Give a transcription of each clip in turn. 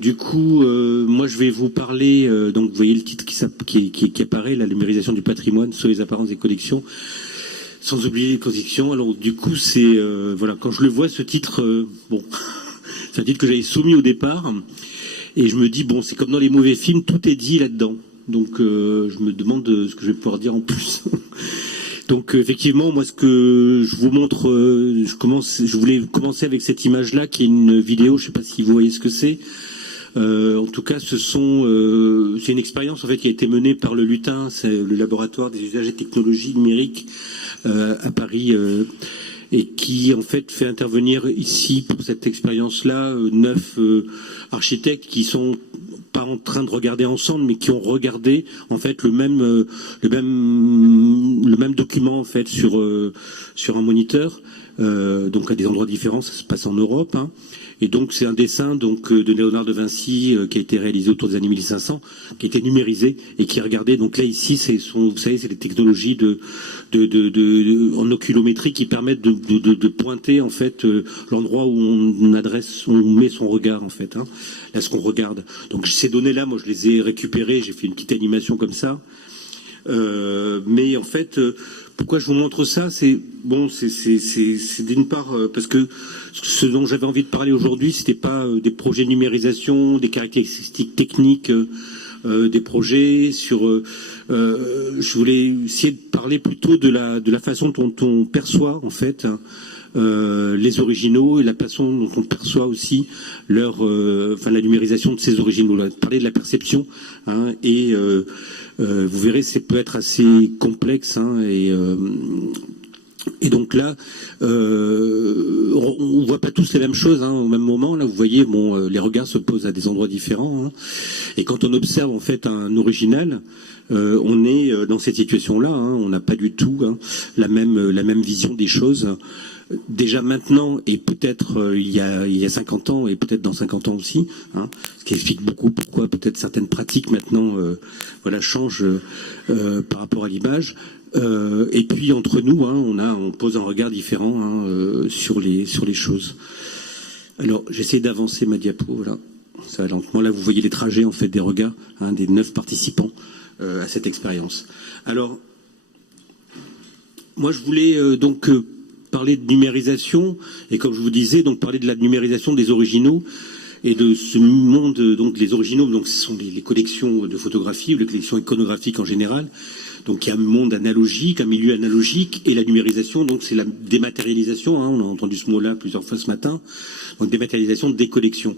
Du coup, moi je vais vous parler, donc vous voyez le titre qui apparaît, la numérisation du patrimoine sur les apparences des collections, sans oublier les collections. Alors du coup, c'est voilà, quand je le vois ce titre, bon, c'est un titre que j'avais soumis au départ, et je me dis bon, c'est comme dans les mauvais films, tout est dit là-dedans. Donc je me demande ce que je vais pouvoir dire en plus. Donc effectivement, moi ce que je vous montre, je voulais commencer avec cette image-là, qui est une vidéo, je ne sais pas si vous voyez ce que c'est. En tout cas, c'est une expérience en fait qui a été menée par le Lutin, c'est le laboratoire des usages et technologies numériques à Paris, et qui en fait fait intervenir ici pour cette expérience-là 9 architectes qui sont pas en train de regarder ensemble, mais qui ont regardé en fait le même document en fait sur un moniteur, donc à des endroits différents. Ça se passe en Europe. Hein. Et donc c'est un dessin donc de Léonard de Vinci qui a été réalisé autour des années 1500, qui a été numérisé et qui est regardé. Donc là ici, vous savez, c'est des technologies en oculométrie qui permettent de pointer en fait l'endroit où on met son regard en fait. Hein, là, ce qu'on regarde. Donc ces données-là, moi je les ai récupérées. J'ai fait une petite animation comme ça. Mais en fait, pourquoi je vous montre ça, c'est bon, c'est d'une part parce que ce dont j'avais envie de parler aujourd'hui, c'était pas des projets de numérisation, des caractéristiques techniques des projets. Je voulais essayer de parler plutôt de la façon dont on perçoit en fait les originaux et la façon dont on perçoit aussi la numérisation de ces originaux. Là, parler de la perception, hein, et vous verrez, ça peut être assez complexe, hein, et donc là, on voit pas tous les mêmes choses, hein, au même moment. Là, vous voyez, bon, les regards se posent à des endroits différents, hein, et quand on observe en fait un original, on est dans cette situation-là. Hein, on n'a pas du tout la même vision des choses. Déjà maintenant, et peut-être il y a 50 ans, et peut-être dans 50 ans aussi, hein, ce qui explique beaucoup pourquoi peut-être certaines pratiques maintenant changent par rapport à l'image. Et puis entre nous, hein, on pose un regard différent, hein, sur les choses. Alors j'essaie d'avancer ma diapo, voilà. Ça va lentement. Là vous voyez les trajets en fait des regards, hein, des 9 participants à cette expérience. Alors moi je voulais parler de numérisation, et comme je vous disais, donc parler de la numérisation des originaux et de ce monde. Donc les originaux, donc ce sont les collections de photographies ou les collections iconographiques en général. Donc il y a un monde analogique, un milieu analogique, et la numérisation, donc c'est la dématérialisation, hein, on a entendu ce mot-là plusieurs fois ce matin, donc dématérialisation des collections.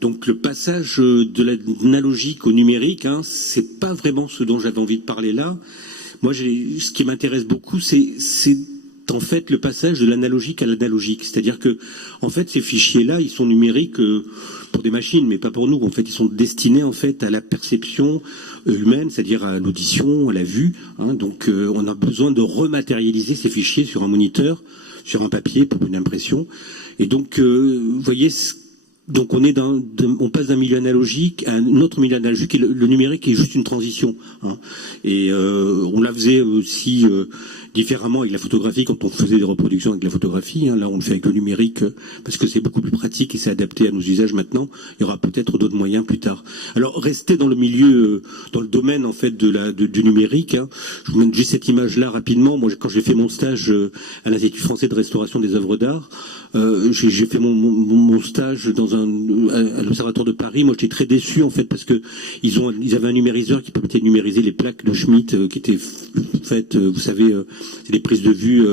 Donc le passage de l'analogique au numérique, hein, c'est pas vraiment ce dont j'avais envie de parler là. Moi, ce qui m'intéresse beaucoup, c'est en fait le passage de l'analogique à l'analogique. C'est-à-dire que, en fait, ces fichiers-là, ils sont numériques pour des machines, mais pas pour nous. En fait, ils sont destinés en fait à la perception humaine, c'est-à-dire à l'audition, à la vue. Hein. Donc, on a besoin de rematérialiser ces fichiers sur un moniteur, sur un papier pour une impression. Et donc, vous voyez. Donc on passe d'un milieu analogique à un autre milieu analogique, et le numérique est juste une transition. Hein. Et on la faisait aussi différemment avec la photographie, quand on faisait des reproductions avec la photographie. Hein. Là on le fait avec le numérique parce que c'est beaucoup plus pratique et c'est adapté à nos usages maintenant. Il y aura peut-être d'autres moyens plus tard. Alors rester dans le milieu, dans le domaine en fait du numérique. Hein. Je vous montre juste cette image-là rapidement. Moi quand j'ai fait mon stage à l'Institut français de restauration des œuvres d'art, j'ai fait mon stage à l'Observatoire de Paris. Moi, j'étais très déçu en fait parce que ils avaient un numériseur qui permettait de numériser les plaques de Schmitt qui étaient faites, vous savez, c'est des prises de vue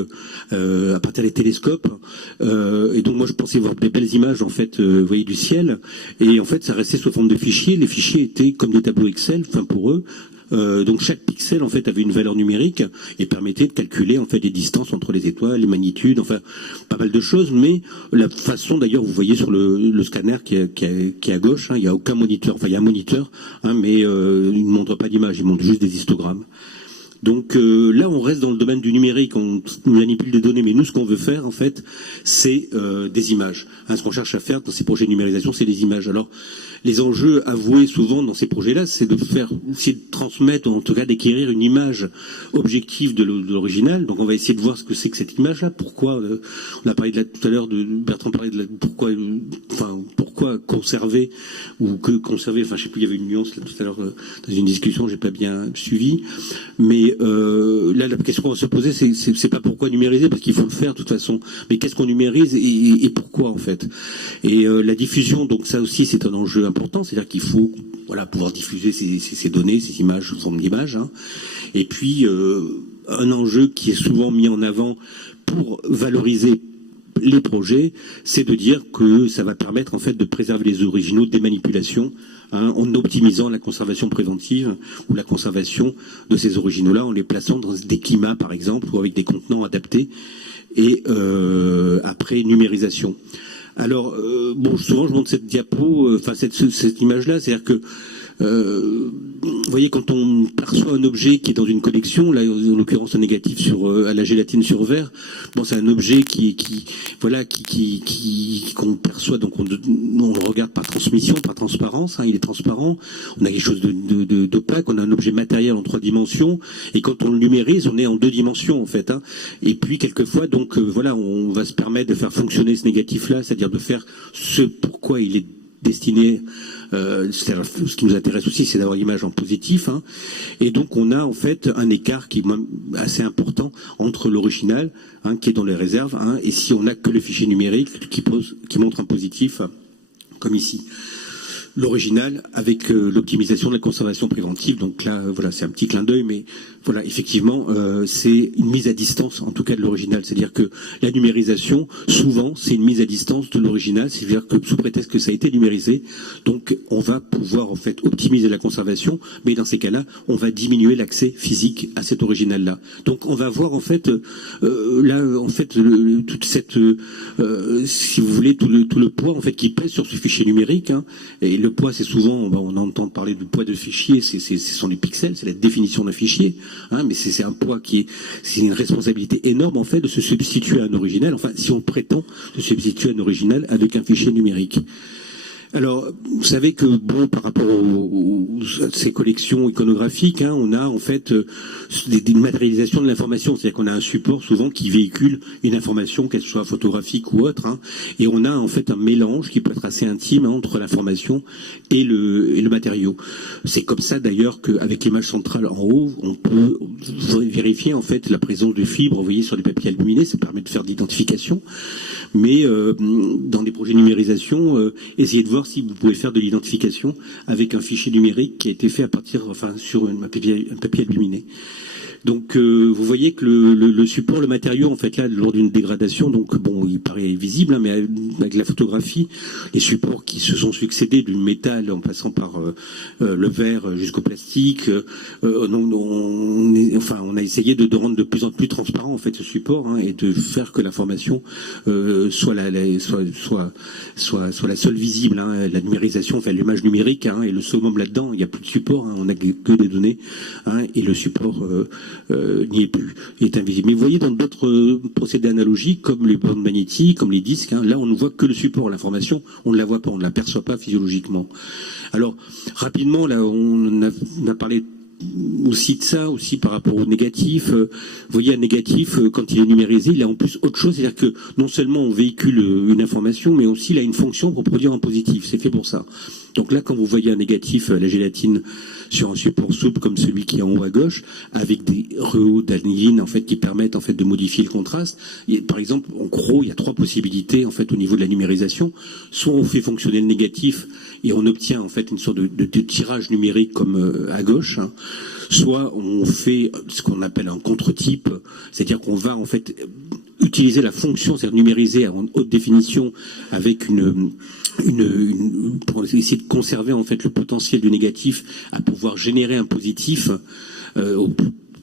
à partir des télescopes. Et donc moi, je pensais voir des belles images en fait, vous voyez, du ciel. Et en fait, ça restait sous forme de fichiers. Les fichiers étaient comme des tableaux Excel, enfin pour eux. Donc chaque pixel en fait avait une valeur numérique et permettait de calculer en fait les distances entre les étoiles, les magnitudes, enfin pas mal de choses. Mais la façon, d'ailleurs, vous voyez sur le scanner qui est à gauche, hein, il n'y a aucun moniteur, enfin il y a un moniteur, hein, mais il ne montre pas d'image, il montre juste des histogrammes. Donc là, on reste dans le domaine du numérique, on manipule des données, mais nous, ce qu'on veut faire, en fait, c'est des images. Hein, ce qu'on cherche à faire dans ces projets de numérisation, c'est des images. Alors, les enjeux avoués souvent dans ces projets-là, c'est essayer de transmettre, ou en tout cas d'acquérir une image objective de l'original. Donc on va essayer de voir ce que c'est que cette image-là. Pourquoi, on a parlé tout à l'heure Bertrand parlait de pourquoi conserver ou que conserver. Enfin, je sais plus, il y avait une nuance là tout à l'heure dans une discussion, j'ai pas bien suivi. Mais là, la question qu'on va se poser, c'est pas pourquoi numériser, parce qu'il faut le faire de toute façon. Mais qu'est-ce qu'on numérise et pourquoi en fait? Et la diffusion, donc ça aussi, c'est un enjeu important, c'est-à-dire qu'il faut pouvoir diffuser ces données, ces images sous forme d'images. Hein. Et puis un enjeu qui est souvent mis en avant pour valoriser les projets, c'est de dire que ça va permettre en fait de préserver les originaux des manipulations, hein, en optimisant la conservation préventive ou la conservation de ces originaux-là, en les plaçant dans des climats par exemple ou avec des contenants adaptés, et après numérisation. Alors souvent je montre cette diapo, cette image-là, c'est-à-dire que vous voyez, quand on perçoit un objet qui est dans une collection, là en l'occurrence un négatif à la gélatine sur verre, c'est un objet qu'on perçoit, donc on le regarde par transmission, par transparence, hein, il est transparent, on a quelque chose d'opaque, on a un objet matériel en 3 dimensions, et quand on le numérise, on est en 2 dimensions en fait, hein. Et puis quelquefois, donc on va se permettre de faire fonctionner ce négatif-là, c'est-à-dire de faire ce pourquoi il est destiné. Ce qui nous intéresse aussi, c'est d'avoir l'image en positif, hein. Et donc on a en fait un écart qui est assez important entre l'original, hein, qui est dans les réserves, hein, et si on n'a que le fichier numérique qui montre un positif, comme ici. L'original avec l'optimisation de la conservation préventive. Donc là, c'est un petit clin d'œil, mais effectivement, c'est une mise à distance, en tout cas de l'original. C'est-à-dire que la numérisation, souvent, c'est une mise à distance de l'original. C'est-à-dire que sous prétexte que ça a été numérisé, donc on va pouvoir en fait optimiser la conservation, mais dans ces cas-là, on va diminuer l'accès physique à cet original-là. Donc on va voir en fait toute cette, si vous voulez, tout le poids en fait qui pèse sur ce fichier numérique, hein. Et le poids, c'est souvent, on entend parler du poids de fichier, ce sont les pixels, c'est la définition d'un fichier, hein, mais c'est un poids c'est une responsabilité énorme en fait de se substituer à un original, enfin si on prétend se substituer à un original avec un fichier numérique. Alors, vous savez que par rapport à ces collections iconographiques, hein, on a en fait des matérialisations de l'information, c'est-à-dire qu'on a un support souvent qui véhicule une information, qu'elle soit photographique ou autre, hein, et on a en fait un mélange qui peut être assez intime, hein, entre l'information et le matériau. C'est comme ça d'ailleurs qu'avec l'image centrale en haut, on peut vérifier en fait la présence de fibres, vous voyez, sur les papiers aluminés, ça permet de faire de l'identification. Mais dans des projets de numérisation, essayez de voir si vous pouvez faire de l'identification avec un fichier numérique qui a été fait sur un papier aluminé. Donc vous voyez que le support, le matériau, en fait là, lors d'une dégradation, donc il paraît visible, hein, mais avec la photographie, les supports qui se sont succédés du métal en passant par le verre jusqu'au plastique, on a essayé de rendre de plus en plus transparent en fait ce support, hein, et de faire que l'information soit la seule visible, hein, la numérisation, enfin l'image numérique, hein, et le summum là-dedans, il n'y a plus de support, hein, on n'a que des données, hein, et le support n'y est plus, il est invisible. Mais vous voyez, dans d'autres procédés analogiques, comme les bandes magnétiques, comme les disques, hein, là on ne voit que le support, l'information, on ne la voit pas, on ne l'aperçoit pas physiologiquement. Alors, rapidement, là on a parlé aussi de ça, aussi par rapport au négatif. Vous voyez, un négatif, quand il est numérisé, il a en plus autre chose, c'est-à-dire que non seulement on véhicule une information, mais aussi il a une fonction pour produire un positif, c'est fait pour ça. Donc là, quand vous voyez un négatif, la gélatine, sur un support souple comme celui qui est en haut à gauche, avec des rehausses d'aniline en fait qui permettent en fait de modifier le contraste. Par exemple, en gros, il y a 3 possibilités en fait au niveau de la numérisation. Soit on fait fonctionner le négatif et on obtient en fait une sorte de tirage numérique comme à gauche, hein. Soit on fait ce qu'on appelle un contre-type, c'est-à-dire qu'on va en fait utiliser la fonction, c'est-à-dire numériser en haute définition avec pour essayer de conserver en fait le potentiel du négatif à pouvoir générer un positif au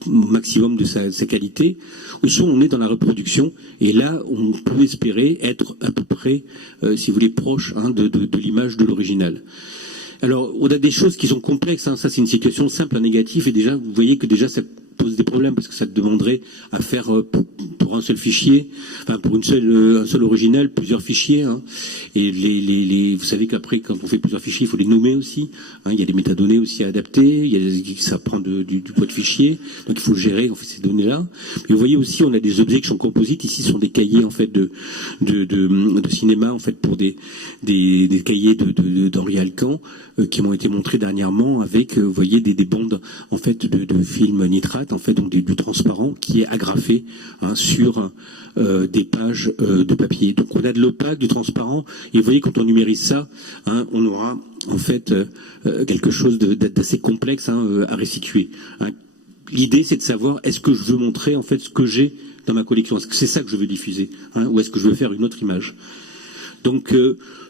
maximum de sa qualité, ou soit on est dans la reproduction, et là on peut espérer être à peu près, si vous voulez, proche, hein, de l'image de l'original. Alors, on a des choses qui sont complexes, hein. Ça c'est une situation simple, un négatif, et déjà, vous voyez que déjà ça pose des problèmes parce que ça te demanderait à faire pour un seul fichier, enfin pour un seul original, plusieurs fichiers. Hein. Et vous savez qu'après, quand on fait plusieurs fichiers, il faut les nommer aussi. Hein. Il y a des métadonnées aussi à adapter. Ça prend du poids de fichier, donc il faut gérer en fait ces données-là. Et vous voyez aussi, on a des objets qui sont composites. Ici, ce sont des cahiers en fait de cinéma en fait pour des cahiers d'Henri Alcan qui m'ont été montrés dernièrement avec, vous voyez, des bandes en fait de films nitrate, en fait, donc du transparent qui est agrafé sur des pages de papier. Donc on a de l'opaque, du transparent, et vous voyez quand on numérise ça, on aura en fait quelque chose d'assez complexe à restituer. L'idée, c'est de savoir est-ce que je veux montrer en fait ce que j'ai dans ma collection, est-ce que c'est ça que je veux diffuser, ou est-ce que je veux faire une autre image. Donc,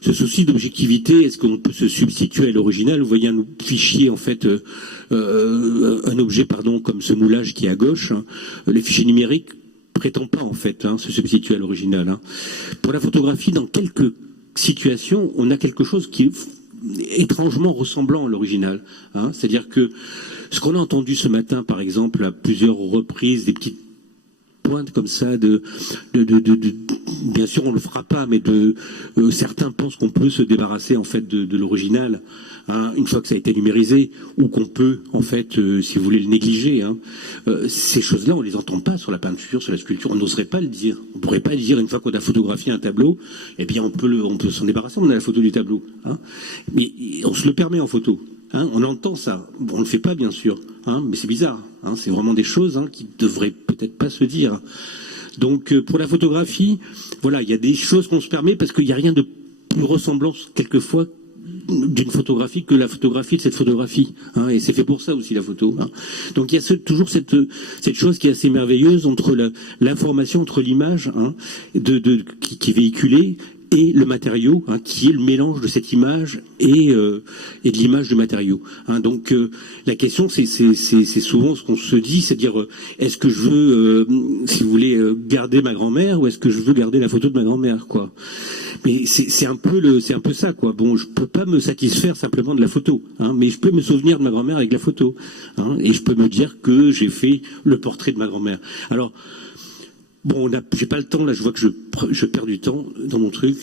ce souci d'objectivité, est-ce qu'on peut se substituer à l'original? Vous voyez un fichier, en fait, un objet, comme ce moulage qui est à gauche. Les fichiers numériques prétendent pas, en fait, se substituer à l'original. Pour la photographie, dans quelques situations, on a quelque chose qui est étrangement ressemblant à l'original. C'est-à-dire que ce qu'on a entendu ce matin, par exemple, à plusieurs reprises, des petites pointe comme ça bien sûr on le fera pas, mais certains pensent qu'on peut se débarrasser en fait de l'original une fois que ça a été numérisé, ou qu'on peut en fait si vous voulez le négliger. Ces choses-là on les entend pas sur la peinture, sur la sculpture, on n'oserait pas le dire, on pourrait pas le dire une fois qu'on a photographié un tableau, eh bien on peut s'en débarrasser, on a la photo du tableau, mais on se le permet en photo. On entend ça, on ne le fait pas bien sûr, mais c'est bizarre, c'est vraiment des choses qui ne devraient peut-être pas se dire. Donc pour la photographie, voilà, il y a des choses qu'on se permet parce qu'il n'y a rien de plus ressemblant quelquefois d'une photographie que la photographie de cette photographie, et c'est fait pour ça aussi la photo. Donc il y a toujours cette chose qui est assez merveilleuse entre l'information, entre l'image qui est véhiculée, et le matériau, qui est le mélange de cette image et de l'image du matériau. Donc la question, c'est souvent ce qu'on se dit, c'est-à-dire est-ce que je veux, si vous voulez, garder ma grand-mère, ou est-ce que je veux garder la photo de ma grand-mère, quoi. Mais c'est un peu ça, quoi. Bon, je peux pas me satisfaire simplement de la photo, mais je peux me souvenir de ma grand-mère avec la photo, et je peux me dire que j'ai fait le portrait de ma grand-mère. Alors, bon, j'ai pas le temps, là, je vois que je perds du temps dans mon truc.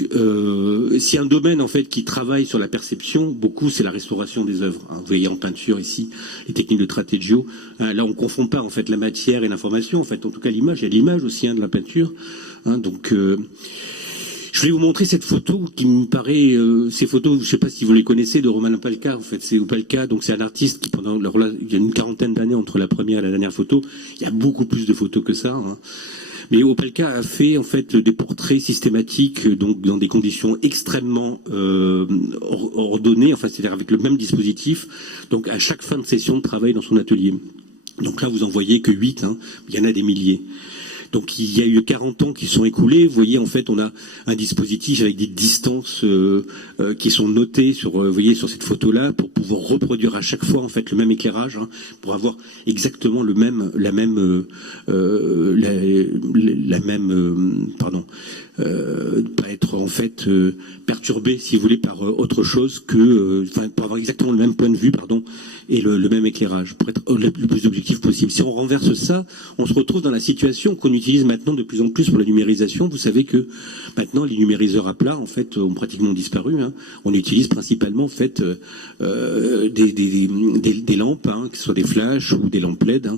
S'il y a un domaine, en fait, qui travaille sur la perception, beaucoup, c'est la restauration des œuvres. Vous voyez en peinture, ici, les techniques de trateggio. Là, on confond pas, en fait, la matière et l'information. En fait, en tout cas, l'image, il y a l'image aussi, de la peinture. Donc, je voulais vous montrer cette photo qui me paraît, ces photos, je sais pas si vous les connaissez, de Roman Opalka. En fait, c'est Opalka, donc c'est un artiste qui, il y a une quarantaine d'années entre la première et la dernière photo. Il y a beaucoup plus de photos que ça, Mais Opalka a fait en fait des portraits systématiques, donc dans des conditions extrêmement ordonnées, enfin c'est-à-dire avec le même dispositif, donc à chaque fin de session de travail dans son atelier. Donc là vous en voyez que 8, il y en a des milliers. Donc il y a eu 40 ans qui sont écoulés. Vous voyez, en fait, on a un dispositif avec des distances qui sont notées sur cette photo-là pour pouvoir reproduire à chaque fois en fait le même éclairage, pour avoir exactement pas être en fait perturbé, si vous voulez, par autre chose que, pour avoir exactement le même point de vue, et le même éclairage, pour être le plus objectif possible. Si on renverse ça, on se retrouve dans la situation qu'on utilise maintenant de plus en plus pour la numérisation. Vous savez que maintenant les numériseurs à plat en fait ont pratiquement disparu. On utilise principalement en fait des lampes, que ce soit des flashs ou des lampes LED,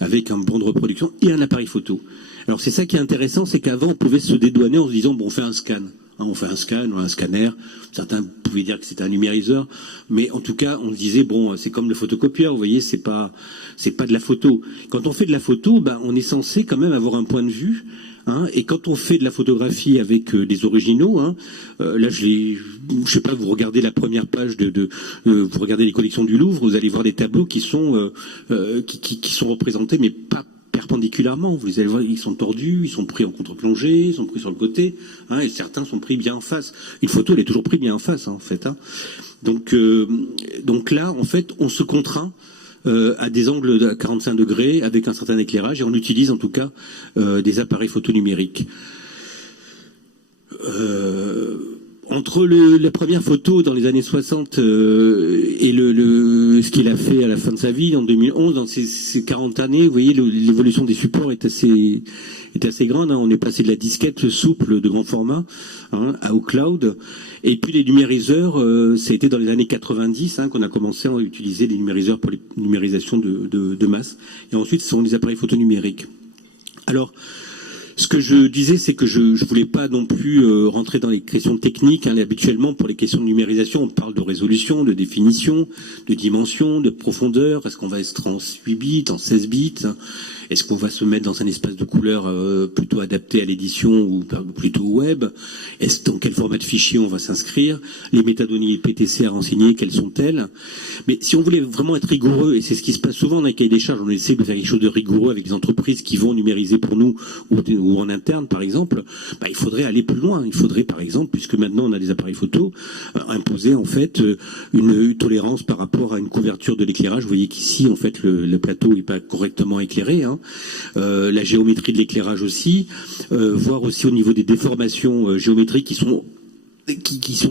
avec un banc de reproduction et un appareil photo. Alors c'est ça qui est intéressant, c'est qu'avant on pouvait se dédouaner en se disant bon, on fait un scan. On fait un scan ou un scanner. Certains pouvaient dire que c'était un numériseur, mais en tout cas, on se disait bon, c'est comme le photocopieur. Vous voyez, c'est pas de la photo. Quand on fait de la photo, on est censé quand même avoir un point de vue. Et quand on fait de la photographie avec des originaux, là je sais pas, vous regardez la première page vous regardez les collections du Louvre, vous allez voir des tableaux qui sont représentés, mais pas perpendiculairement. Vous allez voir, ils sont tordus, ils sont pris en contre-plongée, ils sont pris sur le côté, et certains sont pris bien en face. Une photo, elle est toujours prise bien en face, en fait. Donc là, en fait, on se contraint à des angles de 45 degrés avec un certain éclairage, et on utilise en tout cas des appareils photo numériques. Entre la première photo dans les années 60 et ce qu'il a fait à la fin de sa vie en 2011, dans ces 40 années, vous voyez, l'évolution des supports est assez grande. Hein. On est passé de la disquette souple de grand format au cloud. Et puis les numériseurs, ça a été dans les années 90 qu'on a commencé à utiliser des numériseurs pour les numérisations de masse. Et ensuite, ce sont les appareils photo numériques. Alors, ce que je disais, c'est que je voulais pas non plus rentrer dans les questions techniques. Habituellement, pour les questions de numérisation, on parle de résolution, de définition, de dimension, de profondeur. Est-ce qu'on va être en 8 bits, en 16 bits? Est-ce qu'on va se mettre dans un espace de couleur plutôt adapté à l'édition ou plutôt au web? Dans quel format de fichier on va s'inscrire? Les métadonnées PTC à renseigner, quelles sont-elles? Mais si on voulait vraiment être rigoureux, et c'est ce qui se passe souvent dans les cahiers des charges, on essaie de faire quelque chose de rigoureux avec les entreprises qui vont numériser pour nous ou en interne, par exemple, il faudrait aller plus loin. Il faudrait, par exemple, puisque maintenant on a des appareils photo, imposer en fait une tolérance par rapport à une couverture de l'éclairage. Vous voyez qu'ici, en fait, le plateau n'est pas correctement éclairé. La géométrie de l'éclairage aussi, voir aussi au niveau des déformations géométriques qui sont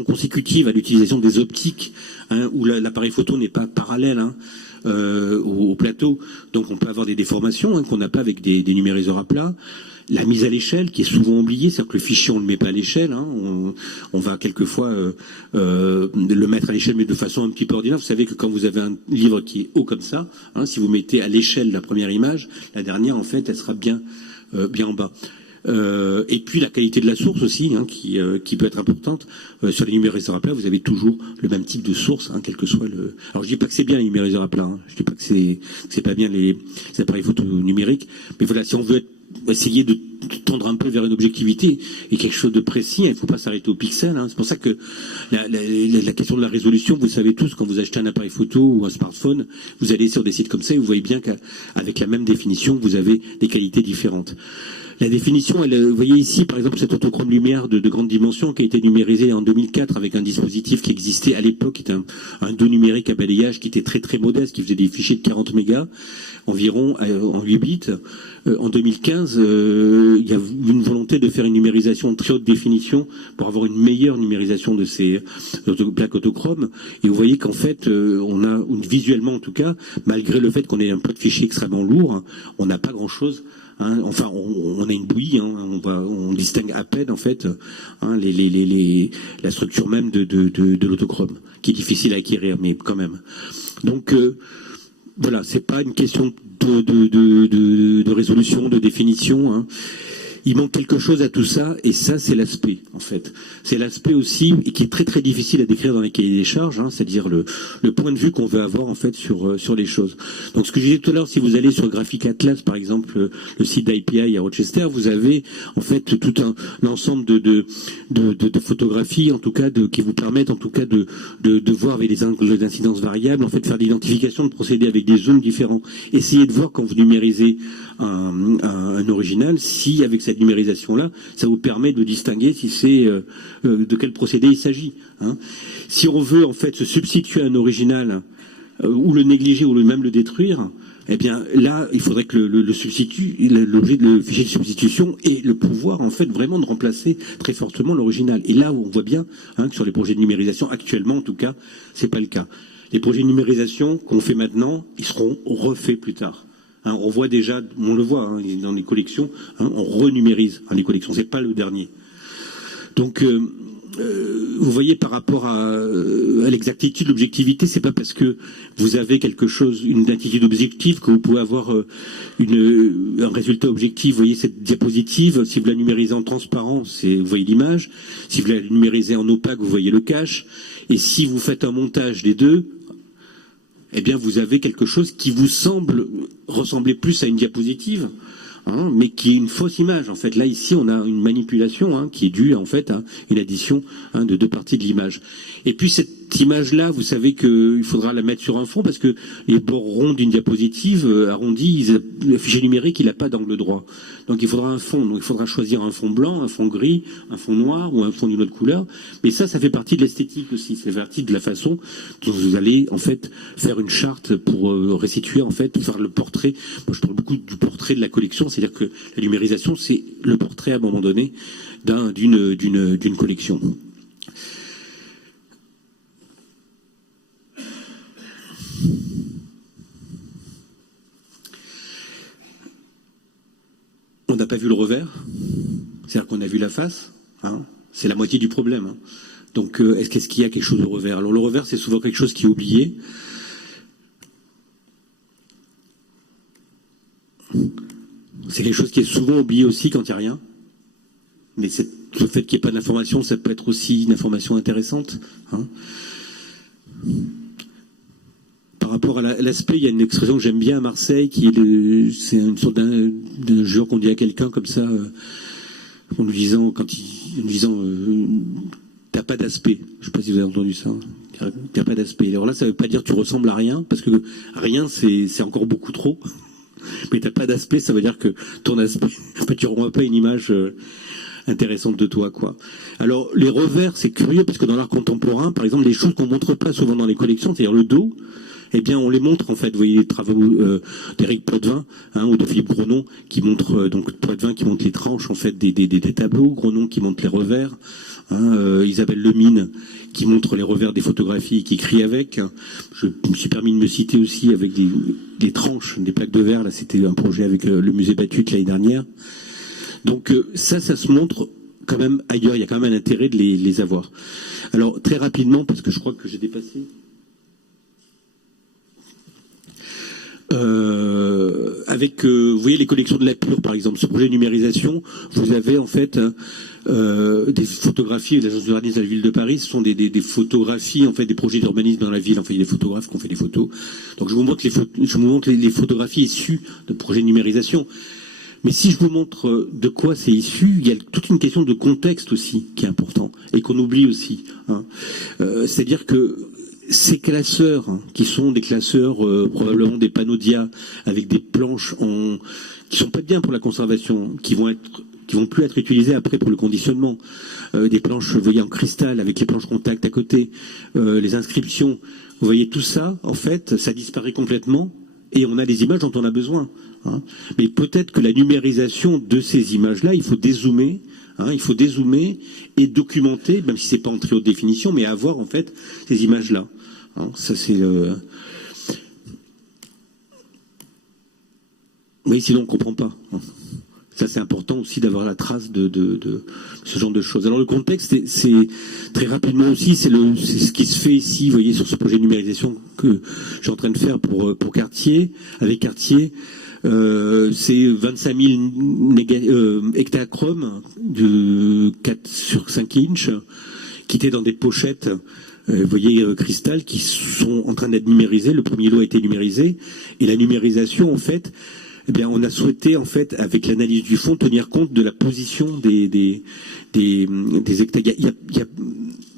consécutives à l'utilisation des optiques, où l'appareil photo n'est pas parallèle au plateau. Donc on peut avoir des déformations qu'on n'a pas avec des numériseurs à plat. La mise à l'échelle, qui est souvent oubliée, c'est-à-dire que le fichier, on ne le met pas à l'échelle. On va quelquefois le mettre à l'échelle, mais de façon un petit peu ordinaire. Vous savez que quand vous avez un livre qui est haut comme ça, si vous mettez à l'échelle la première image, la dernière, en fait, elle sera bien en bas. Et puis la qualité de la source aussi, qui peut être importante. Sur les numériseurs à plat, vous avez toujours le même type de source, quel que soit le... Alors je dis pas que c'est bien les numériseurs à plat, je dis pas que c'est pas bien les appareils photo numériques, mais voilà, si on veut essayer de tendre un peu vers une objectivité et quelque chose de précis, il ne faut pas s'arrêter au pixel. C'est pour ça que la question de la résolution, vous savez tous, quand vous achetez un appareil photo ou un smartphone, vous allez sur des sites comme ça et vous voyez bien qu'avec la même définition, vous avez des qualités différentes. La définition, vous voyez ici, par exemple, cet autochrome lumière de grande dimension qui a été numérisé en 2004 avec un dispositif qui existait à l'époque, qui était un dos numérique à balayage qui était très très modeste, qui faisait des fichiers de 40 mégas environ en 8 bits. En 2015, il y a une volonté de faire une numérisation de très haute définition pour avoir une meilleure numérisation de ces plaques autochromes. Et vous voyez qu'en fait, on a, visuellement en tout cas, malgré le fait qu'on ait un pot de fichiers extrêmement lourd, on n'a pas grand-chose. Enfin, on a une bouillie, on distingue à peine en fait la structure même de l'autochrome, qui est difficile à acquérir, mais quand même. Donc voilà, c'est pas une question de résolution, de définition. Il manque quelque chose à tout ça, et ça, c'est l'aspect, en fait. C'est l'aspect aussi, et qui est très très difficile à décrire dans les cahiers des charges, c'est-à-dire le point de vue qu'on veut avoir, en fait, sur les choses. Donc, ce que je disais tout à l'heure, si vous allez sur Graphic Atlas, par exemple, le site d'IPI à Rochester, vous avez, en fait, tout un ensemble de photographies, en tout cas, qui vous permettent, en tout cas, de voir avec les angles d'incidence variables, en fait, faire de l'identification de procédés avec des zooms différents. Essayez de voir quand vous numérisez un original, si, avec cette numérisation-là, ça vous permet de distinguer si c'est de quel procédé il s'agit. Si on veut en fait se substituer à un original ou le négliger ou même le détruire, eh bien là, il faudrait que le fichier de substitution ait le pouvoir en fait vraiment de remplacer très fortement l'original. Et là où on voit bien que sur les projets de numérisation, actuellement en tout cas, c'est pas le cas. Les projets de numérisation qu'on fait maintenant, ils seront refaits plus tard. On voit déjà, on le voit dans les collections, on renumérise les collections, c'est pas le dernier. Donc, vous voyez, par rapport à l'exactitude, l'objectivité, c'est pas parce que vous avez quelque chose, une attitude objective, que vous pouvez avoir un résultat objectif. Vous voyez cette diapositive, si vous la numérisez en transparent, vous voyez l'image. Si vous la numérisez en opaque, vous voyez le cache. Et si vous faites un montage des deux, eh bien, vous avez quelque chose qui vous semble ressembler plus à une diapositive, mais qui est une fausse image. En fait, là, ici, on a une manipulation qui est due, en fait, à une addition de deux parties de l'image. Et puis, cette image-là, vous savez qu'il faudra la mettre sur un fond, parce que les bords ronds d'une diapositive arrondis, le fichier numérique, il n'a pas d'angle droit. Donc, il faudra un fond. Donc, il faudra choisir un fond blanc, un fond gris, un fond noir ou un fond d'une autre couleur. Mais ça fait partie de l'esthétique aussi. Ça fait partie de la façon dont vous allez, en fait, faire une charte pour restituer, en fait, pour faire le portrait. Moi, je parle beaucoup du portrait de la collection. C'est-à-dire que la numérisation, c'est le portrait, à un moment donné, d'une collection. pas vu le revers, c'est-à-dire qu'on a vu la face, hein, c'est la moitié du problème. Hein. Donc, est-ce qu'il y a quelque chose au revers? Alors, le revers, c'est souvent quelque chose qui est oublié. C'est quelque chose qui est souvent oublié aussi quand il n'y a rien. Mais le fait qu'il n'y ait pas d'information, ça peut être aussi une information intéressante. Hein. Par rapport à l'aspect, il y a une expression que j'aime bien à Marseille, c'est une sorte d'un jure qu'on dit à quelqu'un comme ça, en lui disant, t'as pas d'aspect. Je ne sais pas si vous avez entendu ça. T'as pas d'aspect. Alors là, ça ne veut pas dire que tu ressembles à rien, parce que rien, c'est encore beaucoup trop. Mais t'as pas d'aspect, ça veut dire que ton aspect, tu ne renvoies pas une image intéressante de toi, quoi. Alors, les revers, c'est curieux, parce que dans l'art contemporain, par exemple, des choses qu'on montre pas souvent dans les collections, c'est-à-dire le dos, eh bien, on les montre, en fait. Vous voyez les travaux d'Éric Poitvin, hein, ou de Philippe Grenon, qui montre, donc, Poitvin qui montre les tranches, en fait, des tableaux, Grenon qui montre les revers, hein, Isabelle Lemine, qui montre les revers des photographies, qui écrit avec. Je me suis permis de me citer aussi avec des tranches, des plaques de verre. Là, c'était un projet avec le musée Batut l'année dernière. Donc, ça se montre quand même ailleurs. Il y a quand même un intérêt de les avoir. Alors, très rapidement, parce que je crois que j'ai dépassé. Vous voyez les collections de la Pure, par exemple, ce projet de numérisation, vous avez en fait des photographies, l'agence d'urbanisme de la ville de Paris, ce sont des photographies, en fait, des projets d'urbanisme dans la ville, en fait, il y a des photographes qui ont fait des photos. Donc je vous montre les photographies issues de projets de numérisation. Mais si je vous montre de quoi c'est issu, il y a toute une question de contexte aussi qui est important et qu'on oublie aussi. Hein. C'est-à-dire que ces classeurs, hein, qui sont des classeurs probablement des panneaux dia avec des planches qui sont pas bien pour la conservation, qui vont plus être utilisées après pour le conditionnement, des planches, vous voyez, en cristal avec les planches contact à côté, les inscriptions, vous voyez tout ça, en fait, ça disparaît complètement et on a des images dont on a besoin. Hein. Mais peut-être que la numérisation de ces images-là, il faut dézoomer. Hein, il faut dézoomer et documenter, même si c'est pas en très haute définition, mais avoir en fait ces images-là. Hein, ça c'est le. Oui, sinon on comprend pas. Hein. Ça c'est important aussi d'avoir la trace de ce genre de choses. Alors le contexte, c'est très rapidement aussi, c'est ce qui se fait ici, vous voyez, sur ce projet de numérisation que je suis en train de faire pour Cartier, avec Cartier. C'est 25 000 hectachromes de 4 sur 5 inches qui étaient dans des pochettes, vous voyez, cristal, qui sont en train d'être numérisées. Le premier lot a été numérisé. Et la numérisation, en fait, eh bien, on a souhaité, en fait, avec l'analyse du fond, tenir compte de la position des hectares.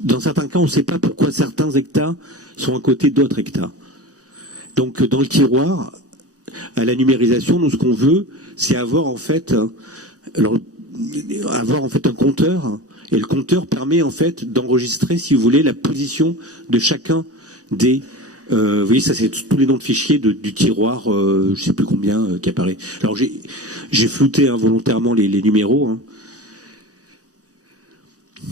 Dans certains cas, on ne sait pas pourquoi certains hectares sont à côté d'autres hectares. Donc, dans le tiroir, à la numérisation, nous, ce qu'on veut, c'est avoir en fait un compteur, et le compteur permet en fait d'enregistrer, si vous voulez, la position de chacun des. Vous voyez, ça c'est tous les noms de fichiers du tiroir, je ne sais plus combien qui apparaît. Alors j'ai flouté volontairement les numéros. Hein.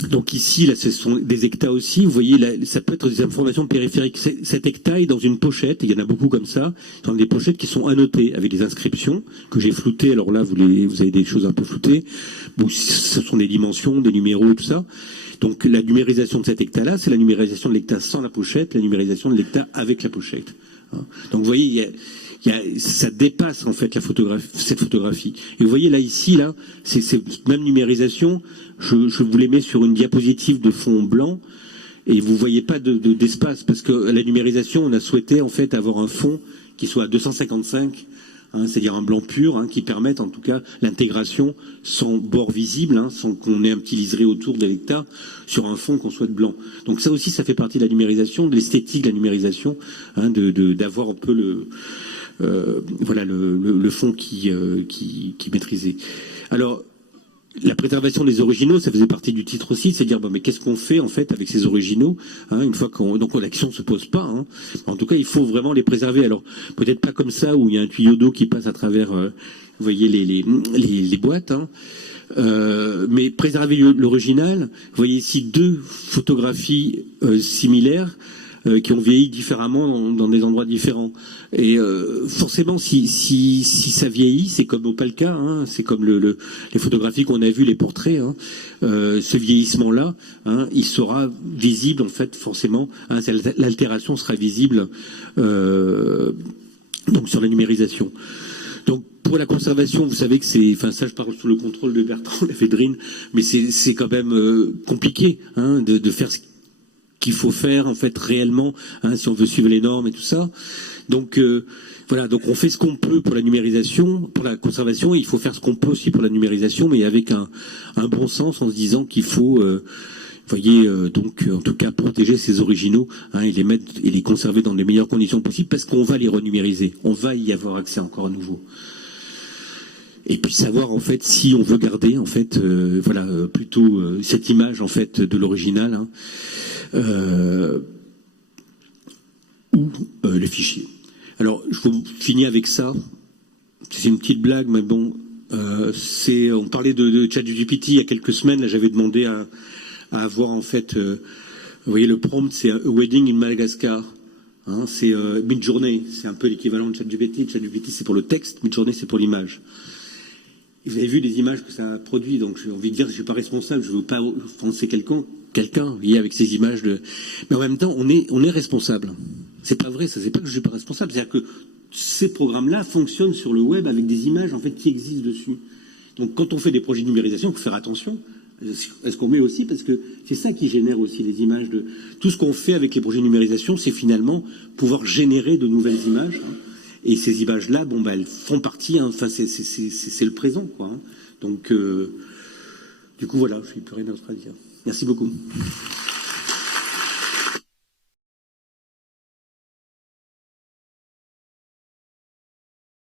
Donc ici, là, ce sont des hectares aussi. Vous voyez, là, ça peut être des informations périphériques. Cet hectare est dans une pochette. Il y en a beaucoup comme ça. Dans des pochettes qui sont annotées avec des inscriptions que j'ai floutées. Alors là, vous avez des choses un peu floutées. Bon, ce sont des dimensions, des numéros et tout ça. Donc la numérisation de cet hectare-là, c'est la numérisation de l'hectare sans la pochette, la numérisation de l'hectare avec la pochette. Hein. Donc vous voyez, ça dépasse en fait cette photographie. Et vous voyez là ici, là, c'est cette même numérisation. Je vous les mets sur une diapositive de fond blanc et vous voyez pas d'espace parce que la numérisation, on a souhaité en fait avoir un fond qui soit à 255, hein, c'est-à-dire un blanc pur, hein, qui permette en tout cas l'intégration sans bord visible, hein, sans qu'on ait un petit liseré autour de l'hectare sur un fond qu'on souhaite blanc. Donc ça aussi, ça fait partie de la numérisation, de l'esthétique de la numérisation, hein, d'avoir un peu le fond qui maîtrisé. Alors, la préservation des originaux, ça faisait partie du titre aussi, c'est dire bon, mais qu'est-ce qu'on fait en fait avec ces originaux, hein, une fois donc l'action se pose pas. Hein. En tout cas, il faut vraiment les préserver. Alors peut-être pas comme ça où il y a un tuyau d'eau qui passe à travers, vous voyez les boîtes. Hein. Mais préserver l'original. Vous voyez ici deux photographies similaires. qui ont vieilli différemment dans des endroits différents. Et forcément, si ça vieillit, c'est comme au pas le cas, hein, c'est comme les photographies qu'on a vues, les portraits, hein, ce vieillissement-là, hein, il sera visible en fait forcément, hein, l'altération sera visible donc sur la numérisation. Donc pour la conservation, vous savez que c'est, enfin ça je parle sous le contrôle de Bertrand Lévedrine, mais c'est quand même compliqué, hein, de faire ce qu'il faut faire en fait réellement, hein, si on veut suivre les normes et tout ça. Donc voilà, donc on fait ce qu'on peut pour la numérisation, pour la conservation, et il faut faire ce qu'on peut aussi pour la numérisation, mais avec un bon sens, en se disant qu'il faut voyez, donc en tout cas protéger ces originaux, hein, et les mettre et les conserver dans les meilleures conditions possibles, parce qu'on va les renumériser, on va y avoir accès encore à nouveau. Et puis savoir en fait si on veut garder en fait voilà plutôt cette image en fait de l'original, hein, ou le fichier. Alors je vous finis avec ça. C'est une petite blague, mais bon, on parlait de ChatGPT il y a quelques semaines. Là, j'avais demandé à avoir en fait, vous voyez le prompt, c'est A Wedding in Madagascar. Hein, c'est Midjourney, c'est un peu l'équivalent de ChatGPT. ChatGPT c'est pour le texte, Midjourney c'est pour l'image. Vous avez vu les images que ça a produit, donc j'ai envie de dire que je ne suis pas responsable, je ne veux pas offenser quelqu'un, vous voyez, avec ces images de. Mais en même temps, on est responsable. C'est pas vrai, ça, c'est pas que je ne suis pas responsable, c'est-à-dire que ces programmes-là fonctionnent sur le web avec des images en fait qui existent dessus. Donc quand on fait des projets de numérisation, il faut faire attention à ce qu'on met aussi, parce que c'est ça qui génère aussi les images de. Tout ce qu'on fait avec les projets de numérisation, c'est finalement pouvoir générer de nouvelles images. Hein. Et ces images-là, bon, elles font partie, hein, enfin, c'est le présent, quoi. Hein. Donc, du coup, voilà, je n'ai plus rien d'autre à dire. Merci beaucoup.